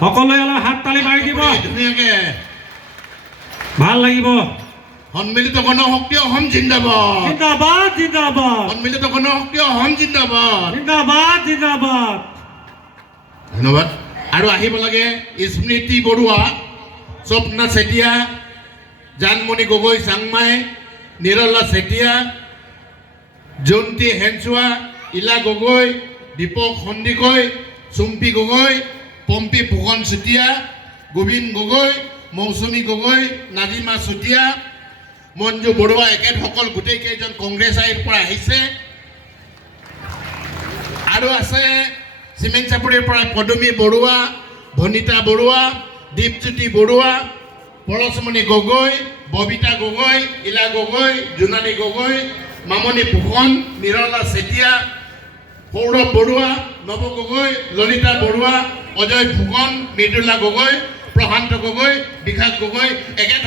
সকলোৱে অলপ হাত তালি মাৰি দিব ধুনীয়াকে ভাল লাগিব সন্মিলিত গণশক্তি অসম জিন্দাবাদ জিন্দাবাদ জিন্দাবাদ সন্মিলিত গণশক্তি অসম জিন্দাবাদ জিন্দাবাদ জিন্দাবাদ ধন্যবাদ আৰু আহিব লাগে স্মৃতি বৰুৱা স্বপ্না চেতিয়া জানমণি গগৈ চাংমাই নিৰলা চেতিয়া জয়ন্তী হেনচুৱা ইলা গগৈ দীপক সন্দিকৈ চুম্পী গগৈ পম্পী ফুকন চুতীয়া গোবিন্দ গগৈ মৌচুমী গগৈ নাজিমা চুতীয়া মঞ্জু বৰুৱা এখেতসকল গোটেইকেইজন কংগ্ৰেছ আইৰ পৰা আহিছে আৰু আছে চিমেণ্ট চাপৰিৰ পৰা পদুমী বৰুৱা ভনিতা বৰুৱা দীপজ্যোতি বৰুৱা পৰশমণি গগৈ ববিতা গগৈ ইলা গগৈ জোনালী গগৈ মামণি ফুকন নিৰলা চেতিয়া সৌৰভ বৰুৱা নৱ গগৈ ললিতা বৰুৱা অজয় ফুকন মৃদুলা গগৈ প্ৰশান্ত গগৈ বিকাশ গগৈ এখেতসকল